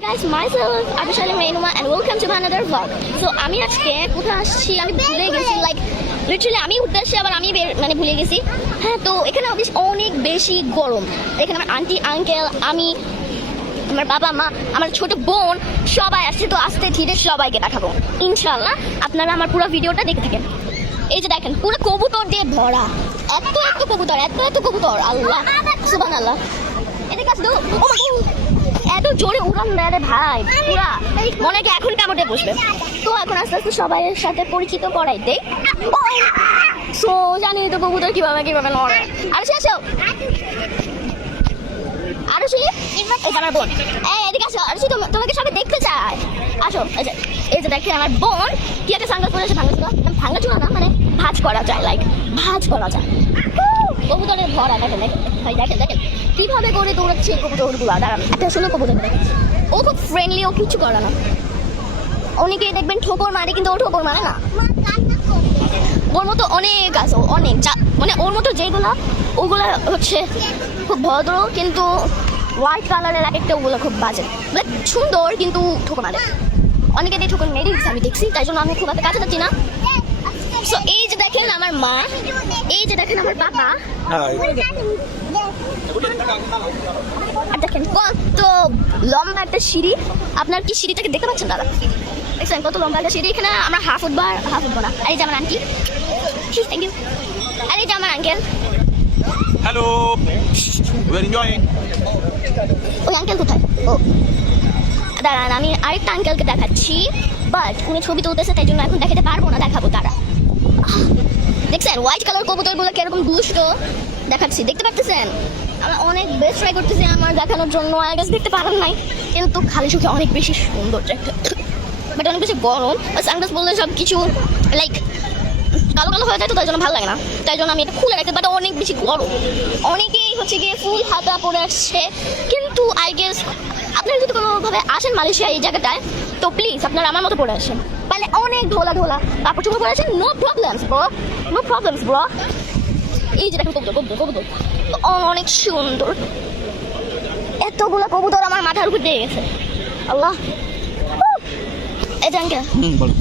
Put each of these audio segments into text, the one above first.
Guys, myself Abhishali Mainuma and welcome to my another vlog. So আমি আজকে কোথায় আসছি আমি ভুলে গেছি, লাইক লিটারালি আমি উদ্দেশ্যে আবার আমি মানে ভুলে গেছি। হ্যাঁ, তো এখানে অনেক বেশি গরম। এখানে আমার আন্টি আঙ্কেল, আমি, আমার বাবা মা, আমার ছোট বোন সবাই আসছে। তো আস্তে ধীরে সবাইকে দেখাবো ইনশাআল্লাহ। আপনারা আমার পুরো ভিডিওটা দেখতে থাকেন। এই যে দেখেন পুরো কবুতর দিয়ে ভরা, এত কবুতর, এত কবুতর, আল্লাহ সুবহানাল্লাহ। এদিকে আসো, ও মা, এত জোরে উড়ান দেয় রে ভাই, পুরা মনে হয় এখন কামড়ে বসবে। তো এখন আস্তে আস্তে সবাইয়ের সাথে পরিচিত করাই দেই। সো জানি তো কবুতর কিভাবে নড়ে। আর সে আসো, আরো সে আমার বোন, এদিকে আসো। আর তোমাকে সবাই দেখতে চায়, আসো। এই যে দেখেন আমার বোন কি একটা সানগ্লাস পরে আছে, ভাঙা চুলা না, মানে ভাজ করা যায়, লাইক ভাজ করা যায়। কবুতরের ভরা দেখেন দেখেন কিভাবে করে দৌড়াচ্ছে কবুতরগুলো। দাঁড়ান, একটা আসলে কবুতর দেখেন, ও খুব ফ্রেন্ডলি, ও কিছু করে না। অনেকেই দেখবেন ঠোকর মারে, কিন্তু ও ঠোকর মারে না। ওর মতো অনেক আছে, অনেক মানে ওর মতো যেগুলো ওগুলো হচ্ছে খুব ভদ্র, কিন্তু হোয়াইট কালারের এক একটা ওগুলো খুব বাজে, মানে সুন্দর কিন্তু ঠোকর মারে। অনেকে দিয়ে ঠোকর মেরে দিচ্ছে, আমি দেখছি, তাই জন্য আমি খুব একটা কাছে যাচ্ছি না। সো এই যে দেখেন আমার মা, এই যে দেখেন আমার বাবা, আর দেখেন কত লম্বা একটা সিঁড়ি। আপনার কি সিঁড়িটাকে দেখতে পাচ্ছেন দাদা? দেখছেন কত লম্বা একটা সিঁড়ি? এখানে আমরা হাফ উঠবো না। আর এই যে আমার আন্টি, থ্যাংক ইউ। আর এই যে আমার uncle, hello, we are enjoying. ওই আঙ্কেল কোথায়? ও দাঁড়ান, আমি আরেকটা আঙ্কেলকে দেখাচ্ছি, বাট উনি ছবি তুলতেছে, তাই জন্য এখন দেখাতে পারবো না, দেখাবো তারা। দেখছেন হোয়াইট কালার কবুতরগুলো কিরকম দুষ্ট দেখাচ্ছি, দেখতে পাচ্ছেন? আমি অনেক বেস্ট ট্রাই করতেছি আমার দেখানোর জন্য। আই গেস দেখতে পারেন নাই, কিন্তু খালি চোখে অনেক বেশি সুন্দর একটা, বাট অনেক বেশি গরম। সানগ্লাস বললে সব কিছু লাইক কালো হয়ে যায়, তো তাই জন্য ভালো লাগে না, তাই জন্য আমি এটা খুলে রাখতে। বাট অনেক বেশি গরম। অনেকেই হচ্ছে গিয়ে ফুল হাতা পরে আসছে, কিন্তু আই গেস আপনারা যদি কোনোভাবে আসেন মালয়েশিয়া এই জায়গাটায়, তো প্লিজ আপনারা আমার মতো পরে আসেন। মানে অনেক ঢোলা কাপড় চোপড় পরে আসেন, নো প্রবলেমস ব্রো। এই যে দেখেন কবুতর অনেক সুন্দর। এতগুলো কবুতর আমার মাথার উপর দিয়ে গেছে, আল্লাহ। এই যে আঙ্কেল, বলো।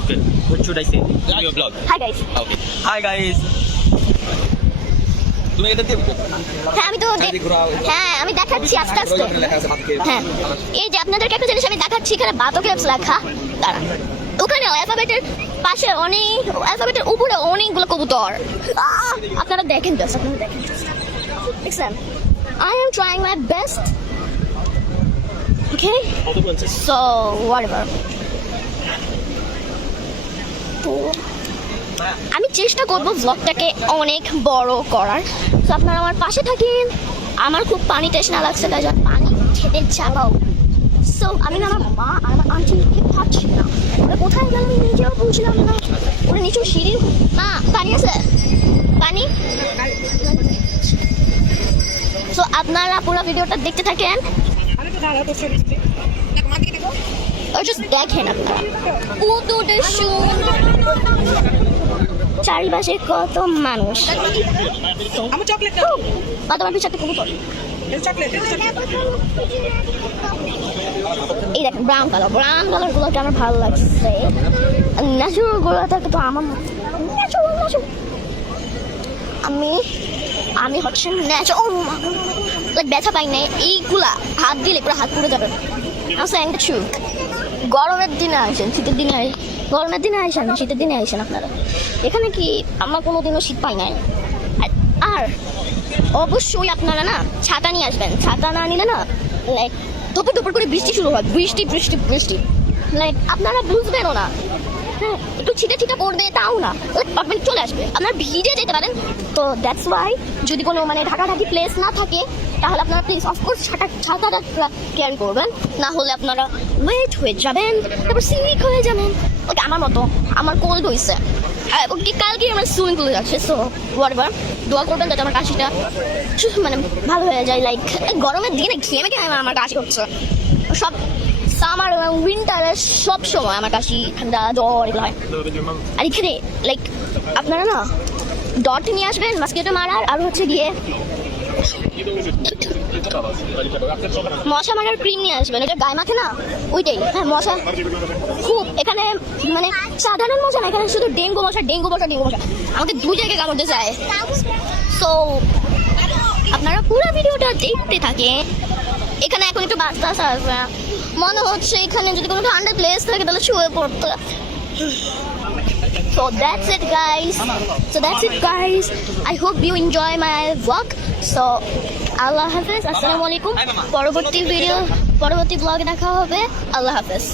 Okay, what should I say? Your vlog. Hi guys. Okay. Hi guys. তুমি এটা দেব? হ্যাঁ আমি দেখাচ্ছি আস্তে আস্তে। হ্যাঁ, এই যে আপনাদেরকে একটা জিনিস আমি দেখাচ্ছি, এখানে বাতকের লেখা। দাঁড়ান, ওখানে অ্যালফাবেটের পাশে অ্যালফাবেটের উপরে অনেকগুলো কবুতর। আপনারা দেখেন, দেখছেন? I am trying my best. Okay? So whatever. তো আমি চেষ্টা করবো ব্লগটাকে অনেক বড় করার। তো আপনারা আমার পাশে থাকেন। আমার খুব পানি তেষ্টা লাগছে, তাই জন্য পানি খেতে যাবাও। সো আমি না আমার মা আর আমার আন্টিকে পাচ্ছি না, ওরা কোথায় গেল আমি নিজেও বুঝলাম না। ওরা নিচু সিঁড়ি, মা পানি আছে, পানি। সো আপনারা পুরো ভিডিওটা দেখতে থাকেন, জাস্ট দেখেন আপনারা কতটা সুন্দর চারিপাশে কত মানুষ। তোমার পিছনে কবুতর, এই দেখেন ব্রাউন কালার গুলোকে আমার ভালো লাগছে। ন্যাচুরাল গুলোটা তো আমার আমি হচ্ছে ন্যাচুরাল, ব্যথা পাই না। এইগুলা হাত দিলে পুরো হাত পুড়ে যাবে। গরমের দিনে আসেন, শীতের দিনে গরমের দিনে আসেন না, শীতের দিনে আসেন আপনারা। এখানে কি আমরা কোনোদিনও শীত পাই নাই। আর অবশ্যই আপনারা না ছাতা নিয়ে আসবেন, ছাতা না নিলে না লাইক দুপুর করে বৃষ্টি শুরু হয়, বৃষ্টি লাইক আপনারা বুঝবেনও না। হ্যাঁ, একটু ছিটে পড়বে, তাও না অটোমেটিক চলে আসবে, আপনারা ভিজে যেতে পারেন। তো দ্যাটস ওয়াই যদি কোনো মানে ঢাকাঢাকি প্লেস না থাকে, তাহলে আপনারা প্লিজ অফকোর্স ছাতাটা ক্যারি করবেন, না হলে আপনারা ওয়েট হয়ে যাবেন, তারপর সিক হয়ে যাবেন। ওকে আমার মতো, আমার কোল্ড হয়েছে, কালকে আমরা সুইমিং পুলে যাচ্ছি। সো হোয়াটএভার, দোয়া করবেন যাতে আমার কাশিটা মানে ভালো হয়ে যায়। লাইক গরমের দিনে ঘেমে আমার কাশি হচ্ছে, সব সামার এবং উইন্টারের সব সময় আমার কাশি, ঠান্ডা, জ্বর এগুলো হয়। আর এখানে লাইক আপনারা না ডট নিয়ে আসবেন মসকিটো মারার, আর হচ্ছে গিয়ে মশা মারার ক্রিম নিয়ে আসবেন, ওটা গায়ে মাখে না ওইটাই। হ্যাঁ মশা খুব এখানে, মানে সাধারণ মশা না, এখানে শুধু ডেঙ্গু মশা ডেঙ্গু মশা ডেঙ্গু মশা, আমাকে দুই জায়গায় কামড়তে যায়। সো আপনারা পুরো ভিডিওটা দেখতে থাকেন। এখানে এখন একটু বাতাস আসবে, মনে হচ্ছে এখানে যদি কোনো ঠান্ডা প্লেস থাকে তাহলে শুয়ে পড়তে। So that's it guys. I hope you enjoy my vlog. So Allah Hafiz, Assalamu alaikum. পরবর্তী ব্লগে দেখা হবে। আল্লাহ হাফেজ।